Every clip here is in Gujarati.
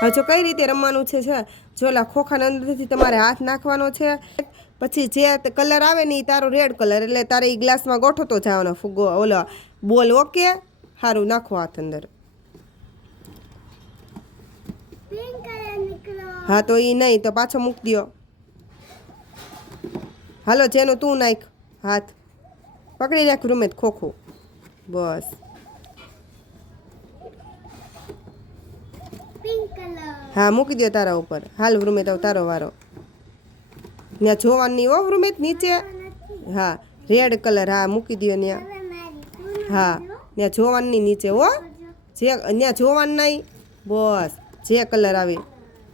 હવે જો કઈ રીતે રમવાનું છે જો ઓલા ખોખાના અંદરથી તમારે હાથ નાખવાનો છે, પછી જે કલર આવે ને એ તારો રેડ કલર, એટલે તારે એ ગ્લાસમાં ગોઠવતો જવાનો ફુગ્ગો ઓલો બોલ. ઓકે, સારું, નાખો હાથ અંદર. હા તો એ નહીં તો પાછો મૂકી દો. હાલો જેનું તું નાખ હાથ, પકડી રાખ રૂમેત ખોખું, બસ. હા મૂકી દો તારા ઉપર. હાલ રૂમેત તારો વારો. ત્યાં જોવાની હો રૂમેત નીચે. હા રેડ કલર, હા મૂકી દો ત્યાં. હા ત્યાં જોવાની નીચે હો, જે ત્યાં જોવાનું નહીં, બસ. જે કલર આવે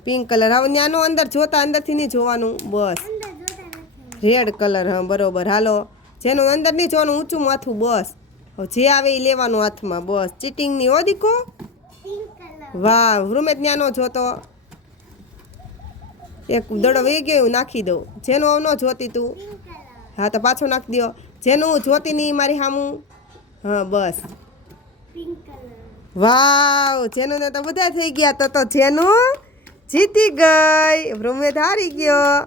પિંક કલર આવે ત્યાંનો અંદર જોતા, અંદરથી નહીં જોવાનું, બસ. રેડ કલર, હા બરોબર. હાલો જેનું અંદર નહીં જોવાનું, ઊંચું માથું, બસ. જે આવે એ લેવાનું હાથમાં, બસ. ચીટિંગની હો દીકો. વાહ રૂમેત ત્યાં નો જોતો, એક દડો વહી ગયો નાખી દઉં. જેનું ન જોતી તું, હા તો પાછો નાખી દો. જેનું જોતી નહીં મારી સામું, હા બસ. વાવ જેનું ને તો બધા થઈ ગયા. તો જેનું જીતી ગઈ, રૂમેત હારી ગયો.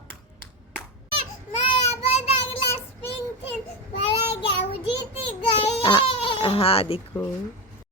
હા દીકુ.